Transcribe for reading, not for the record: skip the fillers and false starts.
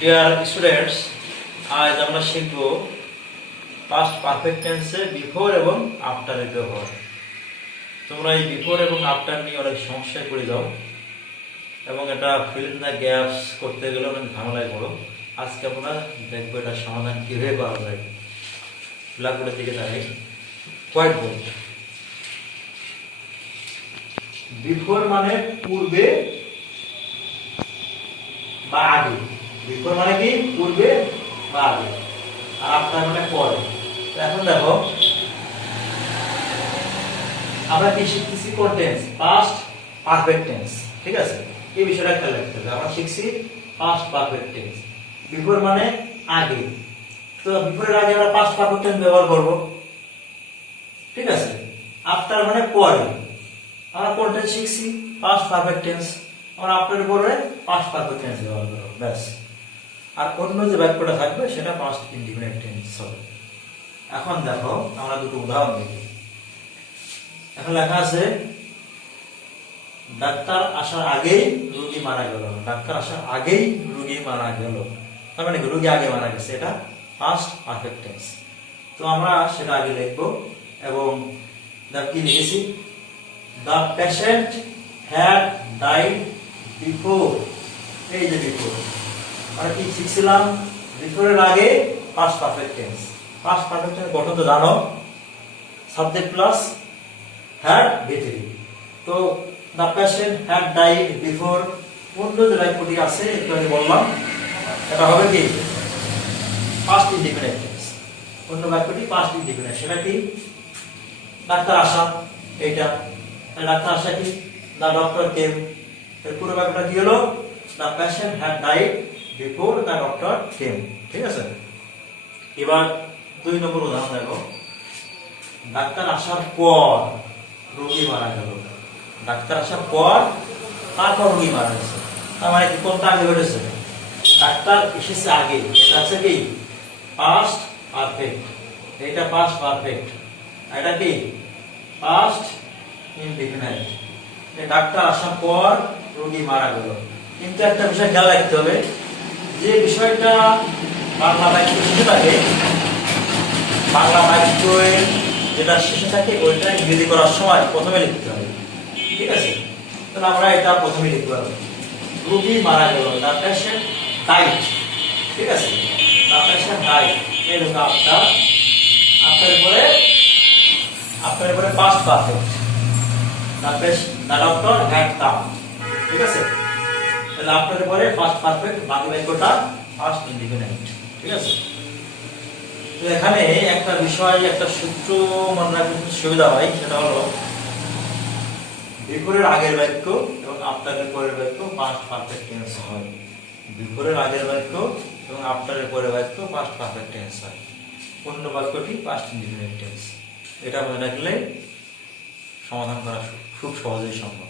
Dear students, আজ আমরা শিখব পাস্ট পারফেক্ট টেন্সে বিফোর এবং আফটারের ব্যবহার। তোমরা এই বিফোর এবং আফটার নিয়ে অনেক সমস্যায় পড়ে যাও এবং এটা ফিল ইন দ্য গ্যাপস করতে গেলে অনেক ঝামেলায় পড়ো। আজকে আমরা দেখবো এটা সমাধান কিভাবে করা যায়। ব্ল্যাকবোর্ডের দিকে দাঁড়াই, হোয়াইট বোর্ড। বিফোর মানে পূর্বে বা আগে। বিফোর মানে কি? পূর্বে বা আগে। আর আফটার মানে পরে। এখন দেখো আমরা কি শিখতেছি? কোন টেন্স? Past perfect tense. ঠিক আছে, এই বিষয়টা খেয়াল রাখতে হবে। আমরা শিখছি পাস্ট পারফেক্ট টেন্স। বিফোর মানে আগে, তো বিফোরের আগে আমরা পাস্ট পারফেক্ট টেন্স ব্যবহার করব। ঠিক আছে, আফটার মানে পরে। আমরা কোন টেন্স শিখছি? Past perfect tense. আমরা আফটারের পরে পাস্ট পারফেক্ট টেন্স ব্যবহার করব, ব্যাস। আর অন্য যে বাক্যটা থাকবে সেটা পাস্ট ইনডিফিনিট টেন্স হবে। এখন দেখো আমরা দুটো উদাহরণ দেখি। এখন লেখা আছে ডাক্তার আসার আগেই রোগী মারা গেল। ডাক্তার আসার আগেই রোগী মারা গেল, তার মানে কি? রোগী আগে মারা গেছে, এটা পাস্ট পারফেক্ট টেন্স। তো আমরা সেটা আগে লিখবো এবং কি লিখেছি? The patient had died before. এই যে বিফোর মানে কি শিখছিলাম? বিফোরের আগে past perfect tense. Past perfect tense গঠন তো জানো, সাবজেক্ট প্লাস হ্যাড ভিতরি। তো the patient had died before. অন্য যে বাক্যটি আছে একটু আগে বললাম, এটা হবে কি? Past indefinite tense. অন্য বাক্যটি পাস্ট ইনডিফিনিট। সেটা কি? ডাক্তার আসা, এইটা। ডাক্তার আসা কি? The doctor came. এর পুরো বাক্যটা কি হলো? The patient had died before the doctor came. ঠিক আছে, এবার 2 নম্বর উদাহরণ দেখো। ডাক্তার আসার পর রোগী মারা গেল। ডাক্তার আসার পর তারপর রোগী মারা গেছে, তার মানে কি? কোনটা আগে ঘটেছে? ডাক্তার এসেছে আগে, এটা আছে কি? Past perfect. এটা পাস্ট পারফেক্ট, এটা কি? Past indefinite. ডাক্তার আসার পর রোগী মারা গেল। কিন্তু একটা বিষয় খেয়াল রাখতে হবে, যে বিষয়টা বাংলা বাক্য শেষে থাকে, বাংলা বাক্যের যেটা শেষে থাকে ওইটা ইংরেজি করার সময় প্রথমে লিখতে হবে। ঠিক আছে, তাহলে আমরা এটা প্রথমে লিখতে পারবো। রোগী মারা গেল, দ্য পেশেন্ট ডাইড। ঠিক আছে, দ্য পেশেন্ট ডাইড। এই দেখো আফটার, আফটারের পরে past perfect. The doctor had come. ঠিক আছে, তাহলে আফটারের পরে পাস্ট পারফেক্ট, বাকি বাক্যটা পাস্ট ইনডিফিনিট। ঠিক আছে, তো এখানে একটা বিষয়, একটা সূত্র মনে রাখতে সুবিধা হয়, সেটা হলো বিফোরের আগের বাক্য এবং আফটারের পরের বাক্য পাস্ট পারফেক্ট টেন্স হয়। বিফোরের আগের বাক্য এবং আফটারের পরের বাক্য পাস্ট পারফেক্ট টেন্স হয়। অন্য বাক্যটি পাস্ট ইনডিফিনিট টেন্স। এটা মনে রাখলে সমাধান করা খুব সহজেই সম্ভব।